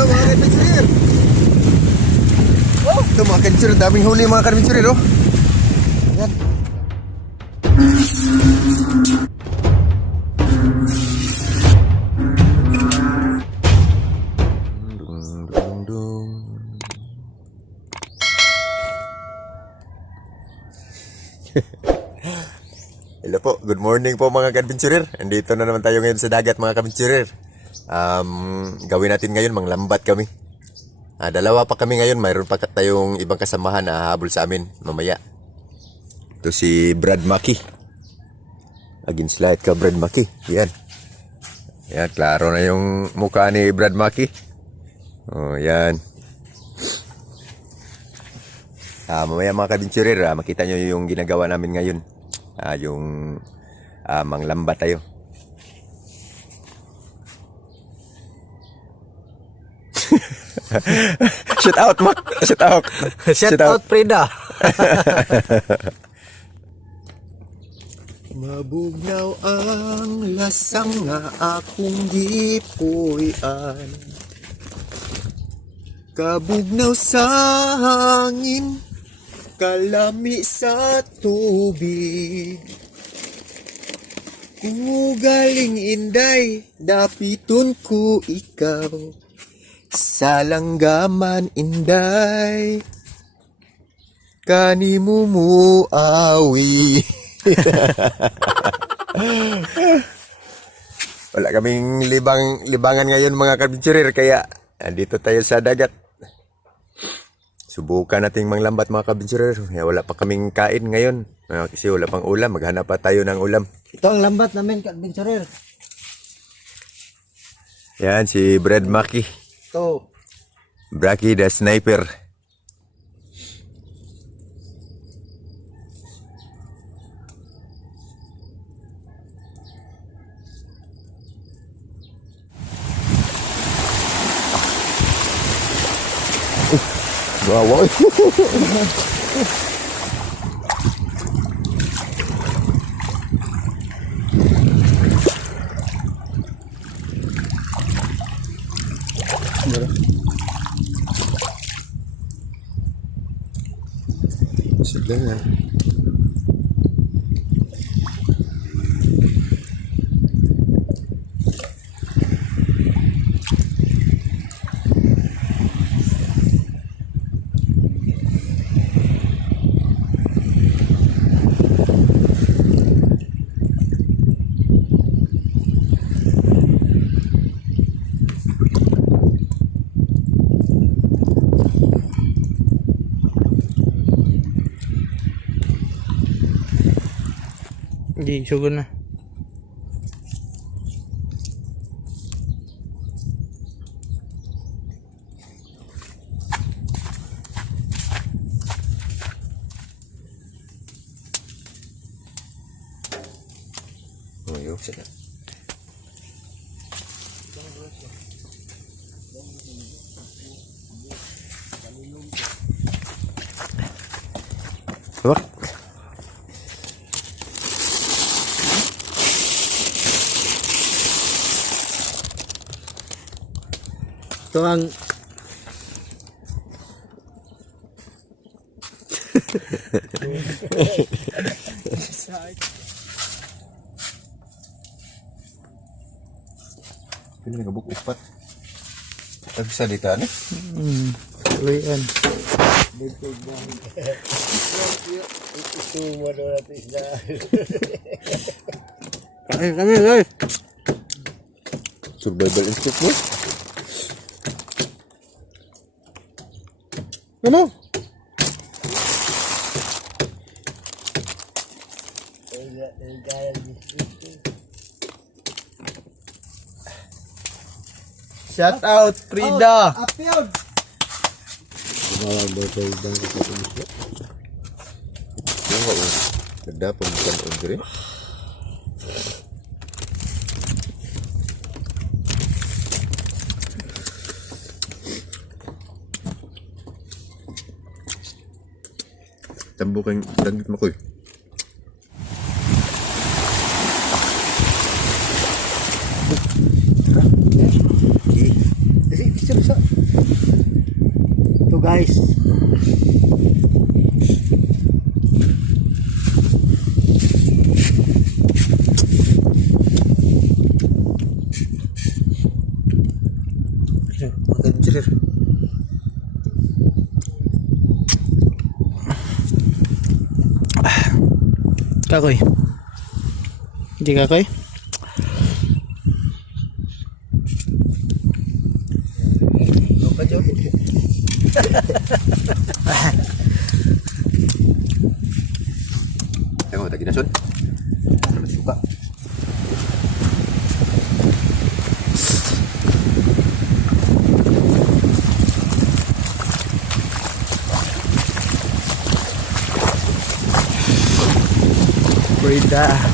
Ito mga kadventurer. Oh, ito mga kadventurer. Daming huli mga kadventurer, oh. Ayan. Hello po, good morning po mga kadventurer. Andito na naman tayo ngayon sa dagat mga kadventurer. Um, gawin natin ngayon, manglambat kami. Ah, dalawa pa kami ngayon, mayroon pa tayong ibang kasamahan na hahabol sa amin mamaya. Ito si Brad Maki. Against light ka Brad Maki. Yan. Yan, klaro na yung mukha ni Brad Maki. Oh, yan. Ah, mamaya mga kadventurer, ah, makita nyo yung ginagawa namin ngayon. Ah, yung ah, manglamba tayo. Shout out, Mak. Shout out. Shout out, Prida. Mabugnaw ang lasang nga akong gipuy-an Kabugnaw sa hangin Kalami sa tubig Kugaling inday Dapiton ko ikaw Sa langgaman inday Kanimu muawi Wala kaming libang libangan ngayon mga kabinsurir kaya andito tayo sa dagat. Subukan nating manglambat mga kabinsurir. Wala pa kaming kain ngayon. Ah, kasi wala pang ulam. Maghanap pa tayo ng ulam. Ito ang lambat namin, ka-adventurer. Yan si Brad Maki. Ito. Braki the Sniper. Wow, Sige nga. Hindi, sugod na. Oh, yun, sige. Wak. Ito ang... Pili nga buk upat. Tapi sa dito ano? Hmm. Tuloyan. Kain kami guys. Survival instinct mo? Ano? Shout out, Prida. Up yun. Yung ko. Ganda pa mo kan Malambok yung danggit mo ko eh. guys kakoy. Hindi kakoy? Hahaha that.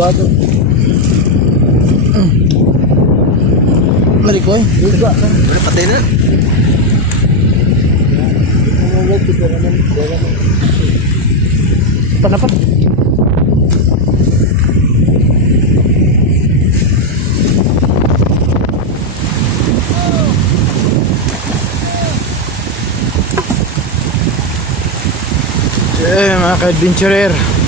bato. Mari ko eh. Lupa. Wala patay na. Pan apa? Eh, mga ka-adventurer.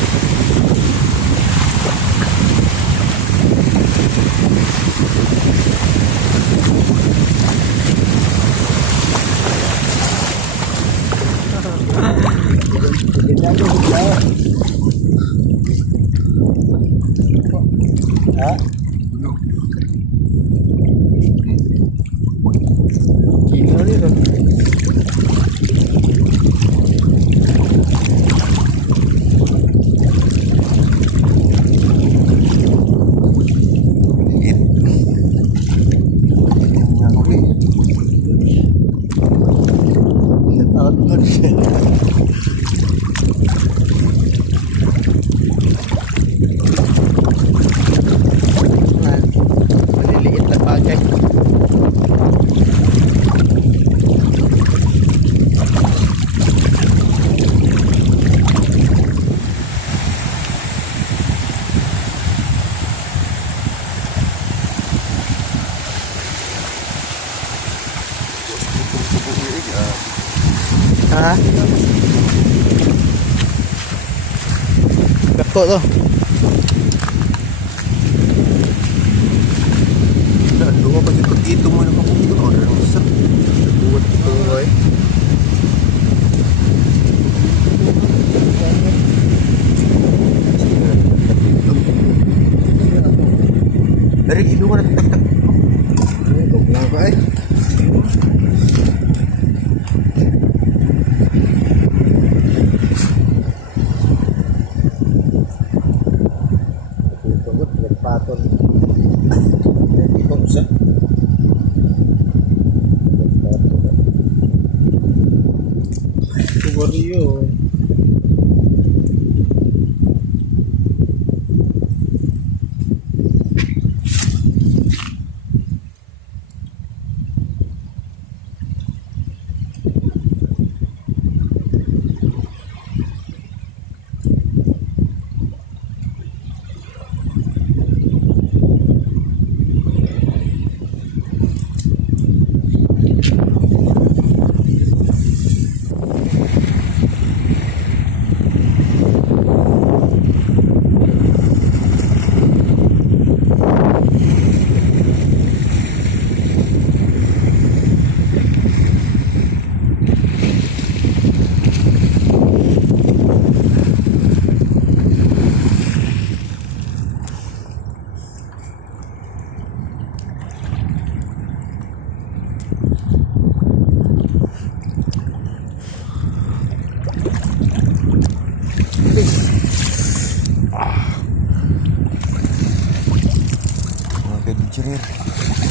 走走 Kubaryo. Mga 嗯。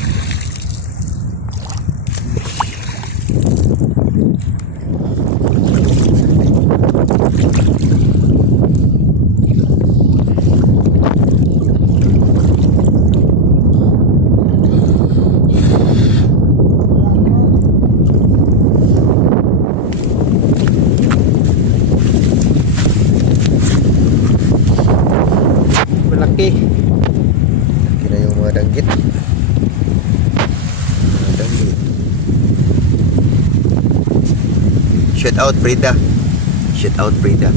Shout out Frida. Shout out Frida.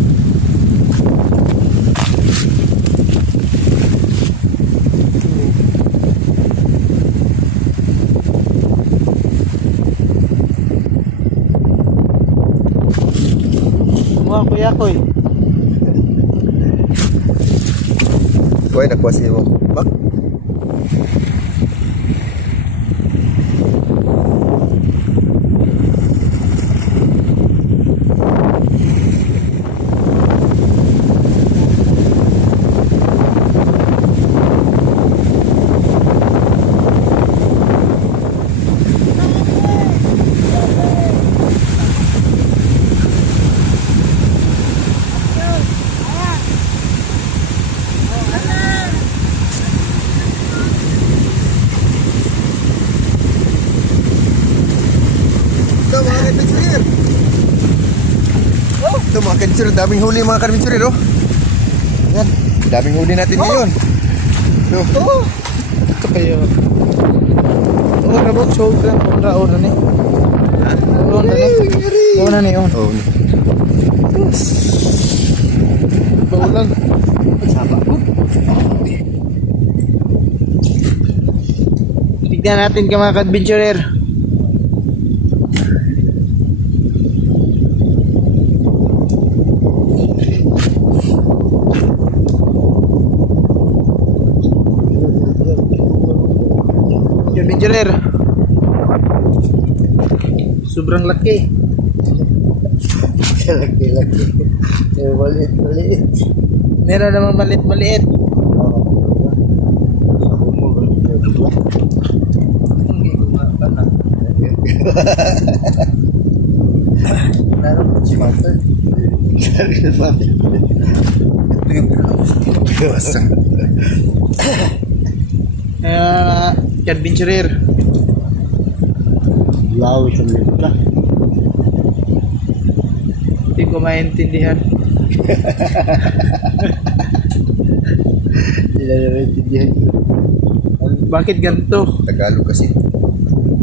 Mga kuya ko eh. Boy, nakuha si mo. Bak. Ito mga adventurer. Oh, ito mga adventurer. Daming huli mga adventurer oh. Yan. Daming huli natin ngayon. Ito. Oh. Ito kayo. Oh, rabot. Sobrang ora ora ni. Ora na ni. Ora na ni. on. Oh. Baulan. Sama ko. Tignan natin ka mga adventurer. Adventurer. Sobrang laki. Laki-laki. Eh, maliit-maliit. Meron namang maliit-maliit. Ako mo, Hindi ko makakana. Meron si Master. Sabi na pati. Ito yung pinakasang. Kaya, adventurer. Lawi sa lipla. Hindi ko maintindihan. Hindi na naman intindihan ko. Bakit ganito? Tagalog kasi.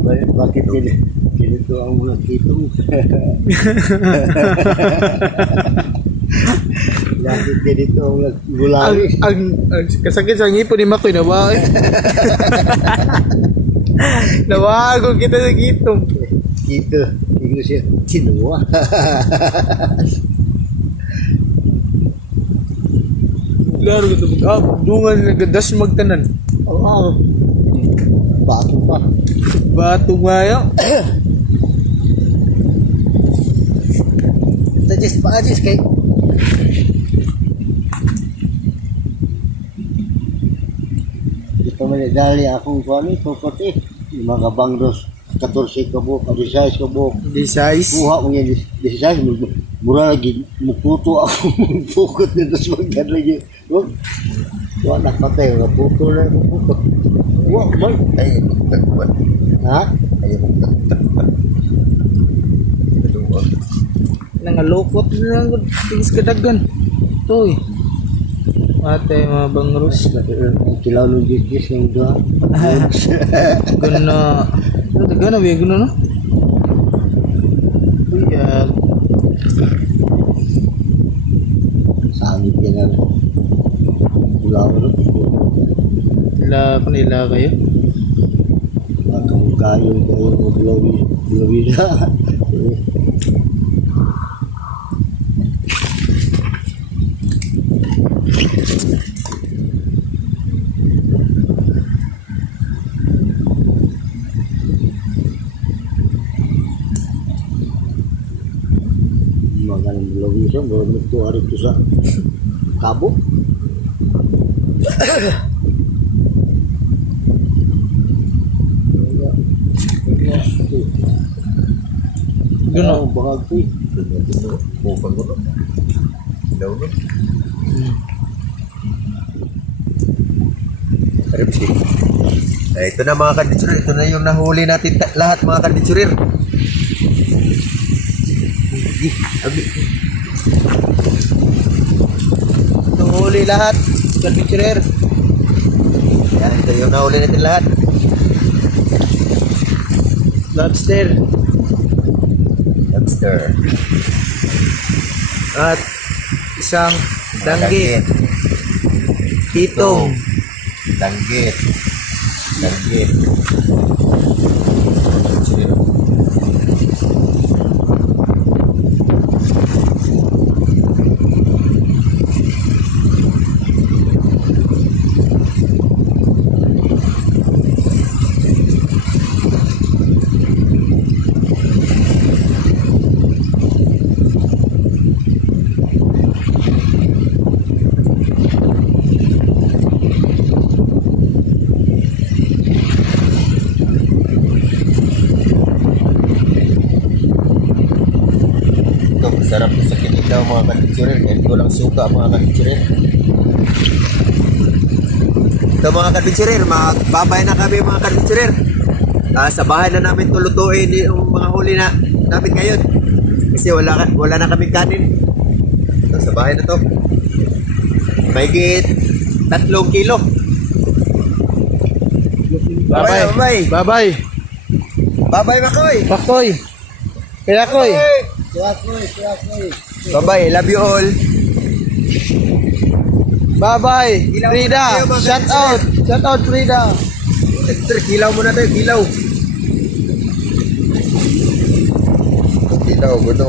Bakit, bakit kini, kinito ang mga kitong? bakit ganito ang mga Ang, ang, ang kasakit sa ngipon ni Makoy nawa eh. Nawago kita sa gitong. Kito. ko siya. Sinuwa. Laro ko ito. Ah, dungan nagadas magtanan. Oo. Bato pa. Bato nga yun. Tajis pa ajis kay. Man dali akong kuani property. Yung mga bangros 14 ka buok, 16 ka buok. Di size. Kuha ko niya 16 mur- mura lagi mukuto ako mupukot dito sa magdan lagi. Wag. Wa na patay, wa puto na mupukot. Wa man. Ay, tagpuan. Ha? Ay, tagpuan. Nangalokot na lang. Tingis kadagan. Toy. Ate, mga bangros. Ang kilaw ng gigis ng doon. Gana. Ano ta gana ba gana no? Kuya, Sangit yan ang kulaw rin. ila kanila kayo. Ang kayo kayo ng bulawi. Bulawi na. Mga siya. Mga nagtuwa rin ito sa kabo. Gana. Ang bahag ko eh. Bukang ko no. Daw. Pero bisi. Eh, ito na mga kanditsurir. Ito na yung nahuli natin lahat mga kanditsurir. Abi. Ito huli lahat. Kan picturer. Yan, ito yung nahuli natin lahat. Lobster. Lobster. At isang danggit. Pitong. Danggit. Danggit. Kanditsurir. Ito, masarap kinilaw mga kanditsurir. Kahit walang suka mga kanditsurir. Ito mga kanditsurir, magbabay na kami mga kanditsurir. Ah, sa bahay na namin tulutuin yung mga huli na namin ngayon. Kasi wala, wala na kaming kanin. Ito, sa bahay na to. Mahigit tatlong kilo. Bye-bye. Bye-bye. Bye-bye. Bye-bye, Makoy. Pakoy. Kaya koy. Siya ko eh, siya ko eh. Bye-bye. Love you all. Bye-bye. Frida. Shout out. Shout out Frida. Sir, kilaw muna tayo, kilaw. Kilaw, gusto.